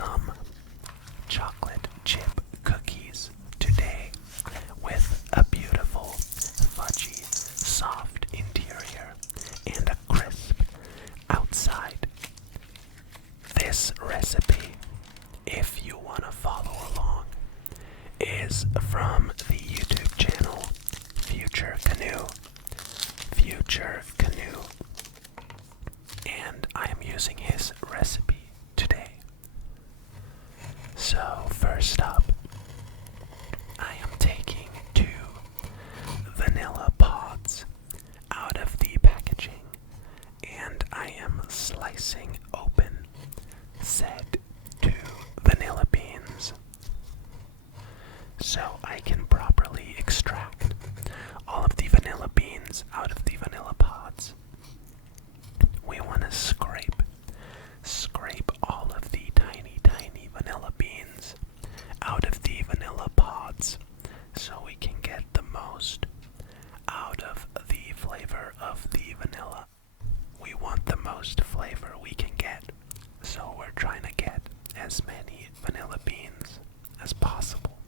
some chocolate chip cookies today with a beautiful, fudgy, soft interior and a crisp outside. This recipe, if you want to follow along, is from the YouTube channel Future Canoe. And I am using his recipe today. So first up, I am taking 2 vanilla pods out of the packaging, and I am slicing open said 2 vanilla beans so I can properly extract all of the vanilla beans out of the vanilla pods. We want to scrape all of the tiny vanilla beans out of the vanilla pods so we can get the most out of the flavor of the vanilla. We want the most flavor we can get, so we're trying to get as many vanilla beans as possible.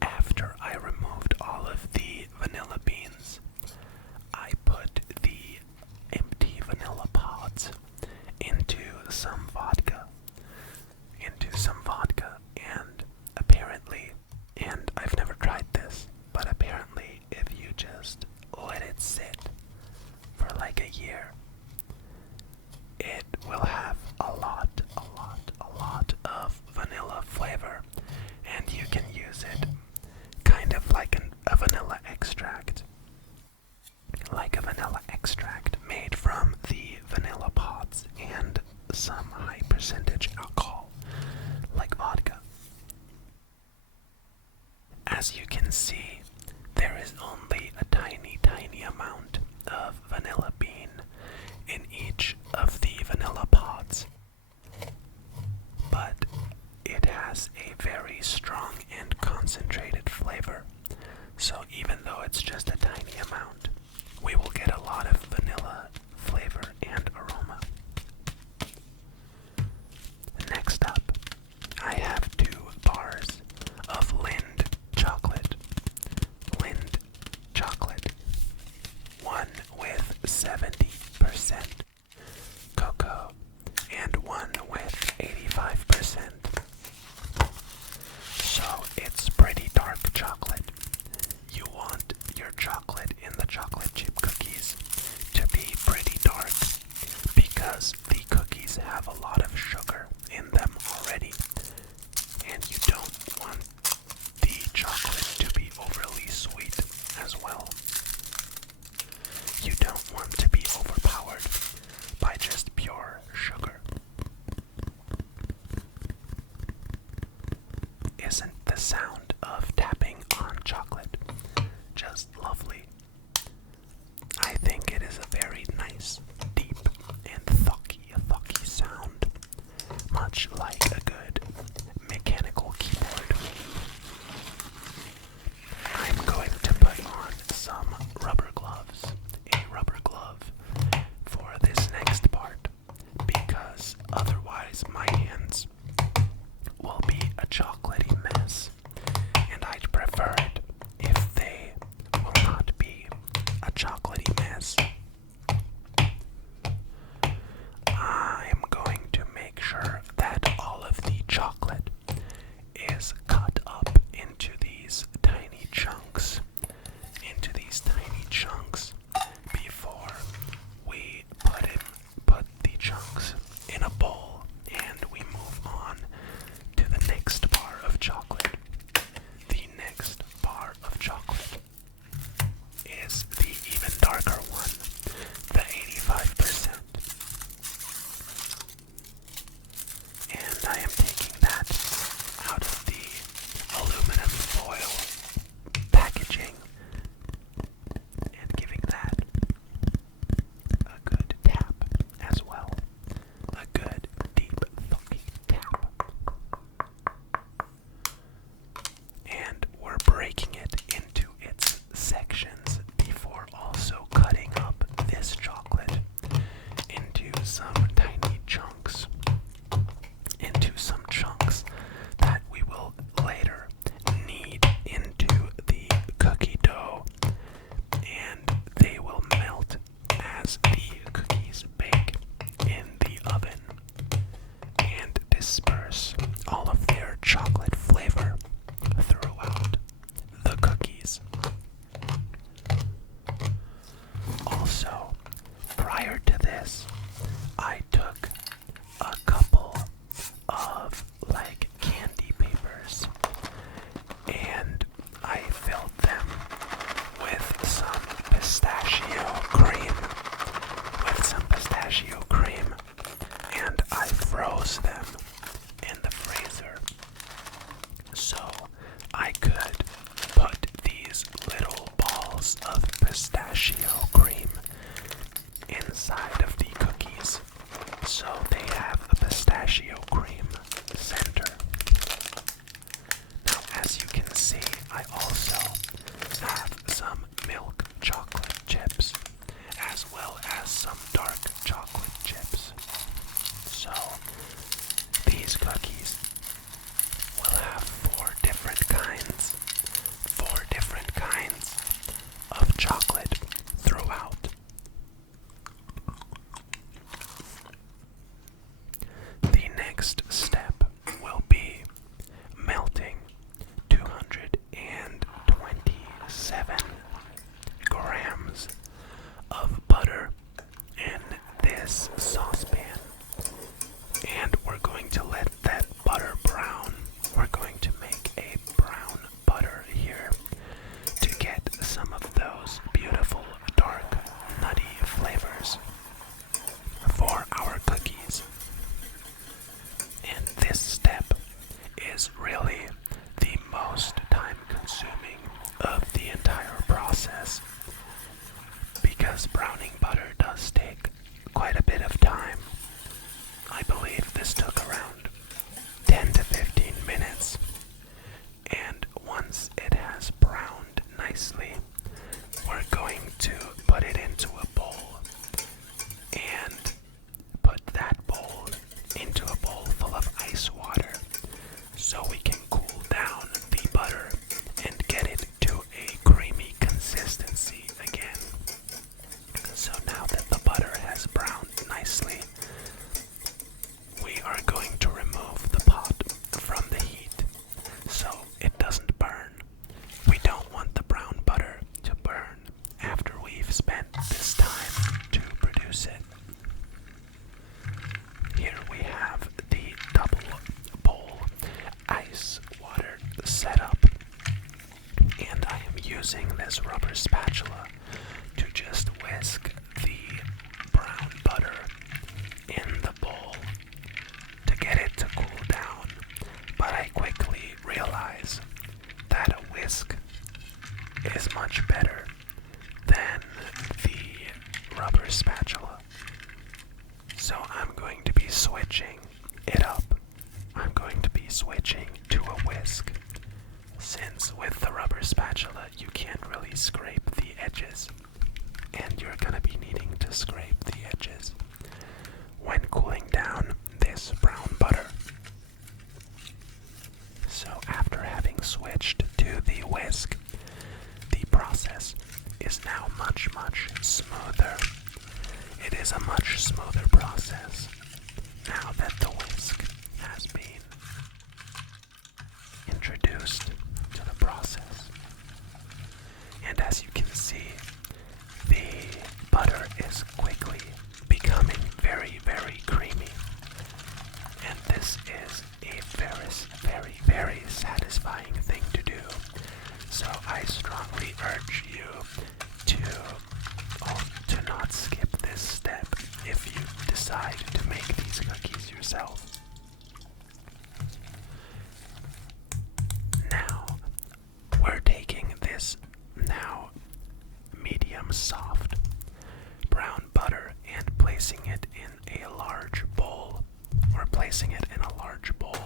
After I removed all of the vanilla beans, I put the empty vanilla pods into some vodka, and apparently, and I've never tried this, but apparently if you just let it sit for like a year, it will have a lot of vanilla flavor, and you can use it kind of like a vanilla extract. Like a vanilla extract made from the vanilla pods and some high percentage alcohol, like vodka. As you can see, there is only a tiny amount of vanilla bean in each of the vanilla pods, but it has a very strong and concentrated flavor. So even though it's just a tiny amount, we will get a lot of vanilla next step will be melting 227 grams of butter in this saucepan. And we're going to let that butter brown. We're going to make a brown butter here to get some of those beautiful, dark, nutty flavors for our cookies. And this step is really the most time consuming of the entire process, because browning butter does take quite a bit of time. I believe this took around 10 to 15 minutes. And once it has browned nicely, we're going to put it into a bowl and put that bowl into a bowl full of ice water so we can cool down the butter and get it to a creamy consistency again. So now that the butter has browned nicely, we are going to remove the pot from the heat so it doesn't burn. We don't want the brown butter to burn after we've spent this time to produce it. Here we have the double bowl ice water setup, and I am using this rubber spatula to just whisk the brown butter in the bowl to get it to cool down. But I quickly realize that a whisk is much better than the rubber spatula. So I'm going to be switching it up. I'm going to be switching to a whisk, since with the rubber spatula you can't really scrape the edges, and you're going to be needing to scrape the edges when cooling down this brown butter. So after having switched to the whisk, the process is now much smoother. It is a much smoother process now that the whisk has been introduced to the process. And as you can see, the butter is quickly becoming very creamy. And this is a very satisfying thing to do. So I strongly urge you to not skip this step if you decide to make these cookies yourself. Now, we're taking this now medium soft brown butter and placing it in a large bowl. We're placing it in a large bowl,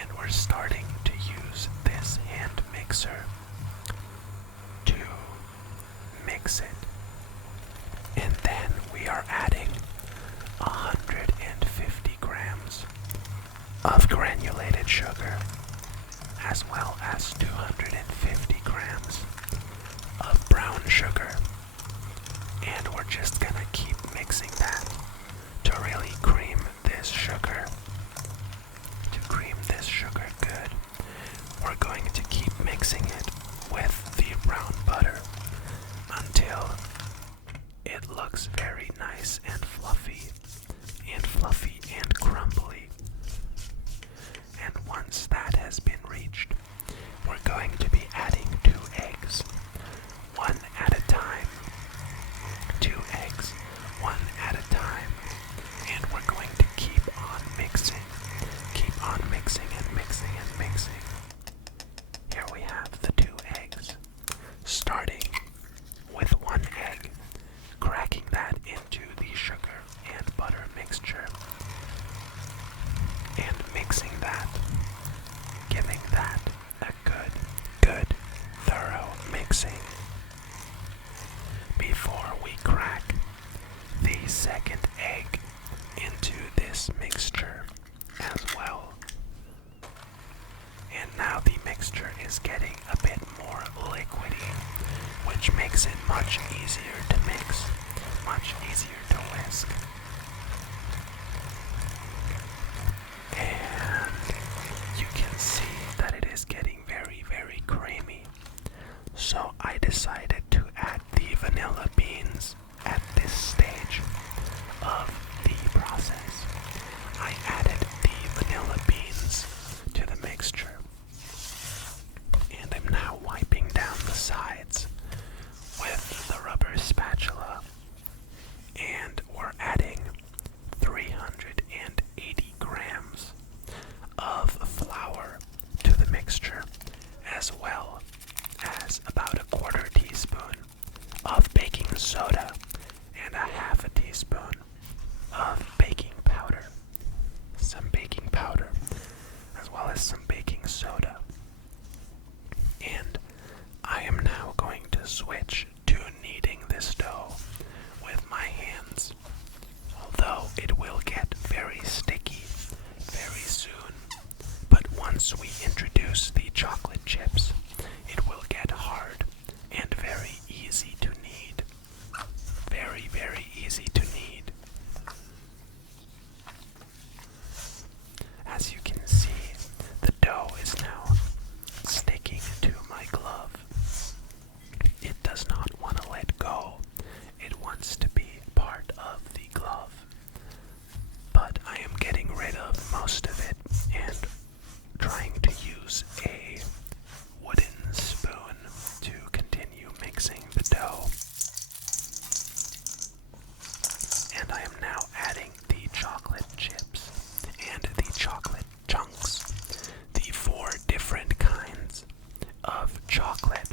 and we're starting to use this hand mixer to mix it. And then we are adding 150 grams of granulated sugar, as well as 250 grams of brown sugar. And we're just gonna keep mixing that to really cream this sugar. To cream this sugar good, we're going to keep mixing it with the brown butter until it looks very nice and fluffy and crumbly. And once that has been reached, we're going to be adding 2 eggs, one at a time. 2 eggs, one at a time. And we're going to keep on mixing and mixing. Here we have the 2 eggs, starting with 1 egg, cracking that into the sugar and butter mixture, and mixing that, giving that a good, thorough mixing. easy to knead. As you can see, the dough is now sticking to my glove. It does not want to let go. It wants to be part of the glove. But I am getting rid of most of it and trying to use a wooden spoon to continue mixing the dough. And I am now adding the chocolate chips and the chocolate chunks, the 4 different kinds of chocolate,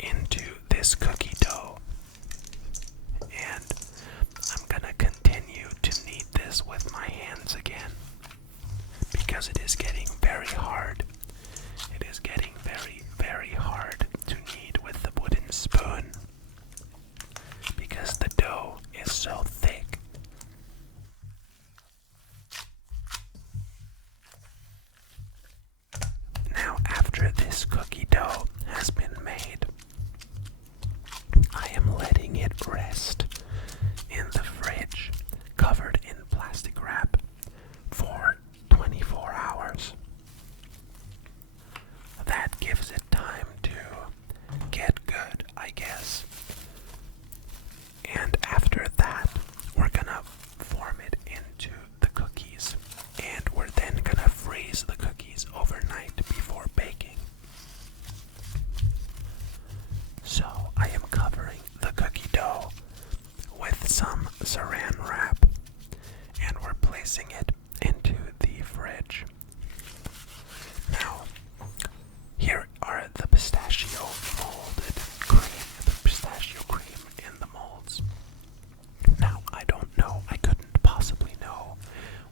into this cookie dough. And I'm gonna continue to knead this with my hands again because it is getting very hard. It is getting very, very hard to knead with the wooden spoon because the dough is so thick. Now, after this cookie dough has been made, I am letting it rest in the fridge, covered in plastic wrap, for 24 hours. That gives it time to get good, I guess. And after that, we're gonna form it into the cookies, and we're then gonna freeze the cookies overnight before baking. So I am covering the cookie dough with some saran wrap, and we're placing it into the fridge. Now, here are the pistachio molded cream, the pistachio cream in the molds. Now, I don't know, I couldn't possibly know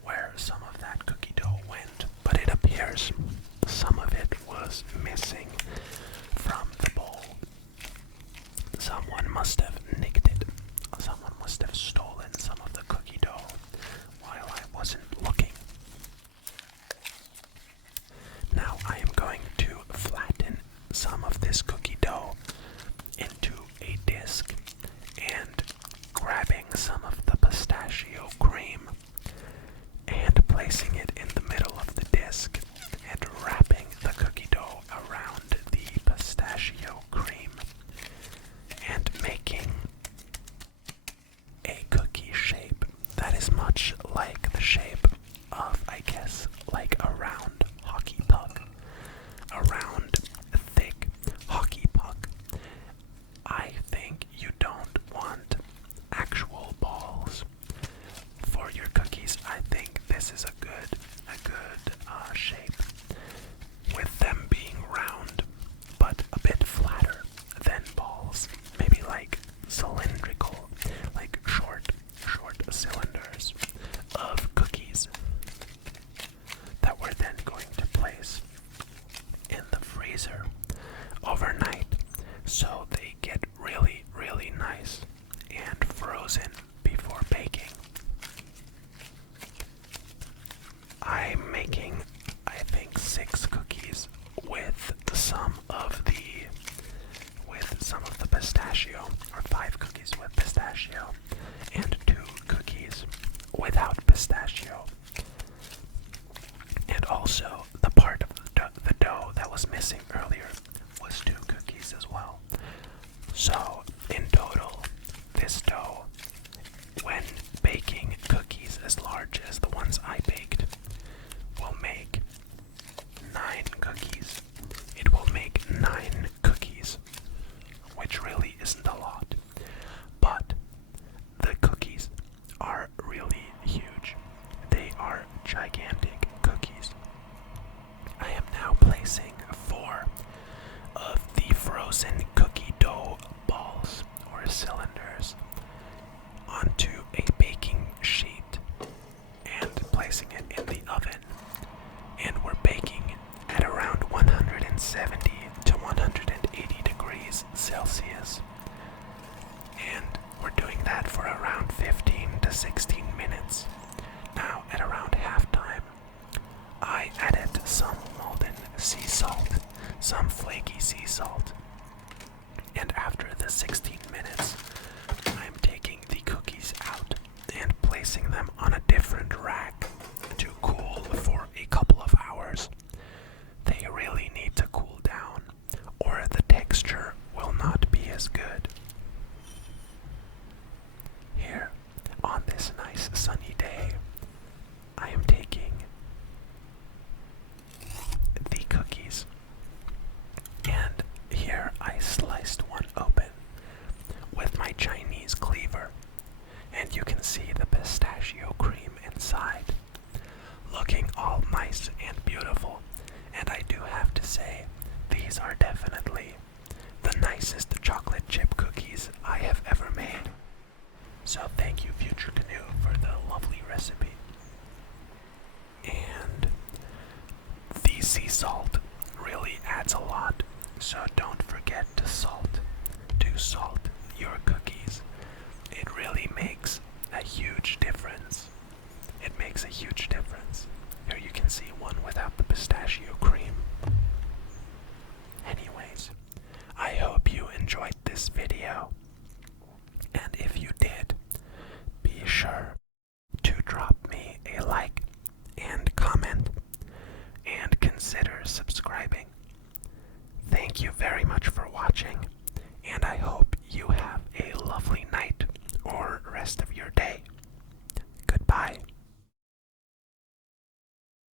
where some of that cookie dough went, but it appears some of it was missing from the bowl. Someone must have nicked it. Someone must have stolen some of the cookie dough while I wasn't looking. Now I am going to flatten some of this cookie dough into a disc and grabbing some of the pistachio cream and placing it in the middle of the disc and wrapping the cookie dough around the pistachio cream and making a cookie shape that is much like the shape of, I guess, like a round hockey puck. A round, thick hockey puck. I think you don't want actual balls for your cookies. I think this is a good shape, with them being round but a bit flatter than balls. Maybe like cylindrical, like short cylinders of cookies that we're then going to place in the freezer overnight so they get really, really nice and frozen before baking. I'm making, I think, 6 cookies with some of the pistachio, or 5 cookies with pistachio, and 2 cookies without pistachio. And also, the part of the dough that was missing earlier was 2 cookies as well. So, in total, this dough, when baking cookies as large as the ones I baked, will make 9 cookies. It will make 9 cookies, which really isn't a lot. But the cookies are really huge. They are gigantic cookies. I am now placing 4 of the frozen cookie dough balls, or cylinders, onto a baking sheet and placing it in the oven. And we're baking at around 170 to 180 degrees Celsius. And we're doing that for around 15 to 16 minutes. Now, at around halftime, I added some molten sea salt, some flaky sea salt. And after the 16 minutes, I'm taking placing them on a different rack to cool for a couple of hours. They really need to cool down, or the texture will not be as good. Here, on this nice sunny day, I am taking the cookies, and here I sliced one open with my Chinese cleaver, and you can see the pistachio cream inside, looking all nice and beautiful. And I do have to say, these are definitely the nicest chocolate chip cookies I have ever made. So thank you, Future Canoe, for the lovely recipe. And the sea salt really adds a lot, so don't forget to salt. Do salt your cookies. It really makes a huge difference. It makes a huge difference. Here you can see one without the pistachio cream. Anyways, I hope you enjoyed this video. And if you did, be sure to drop me a like and comment and consider subscribing. Thank you very much for watching,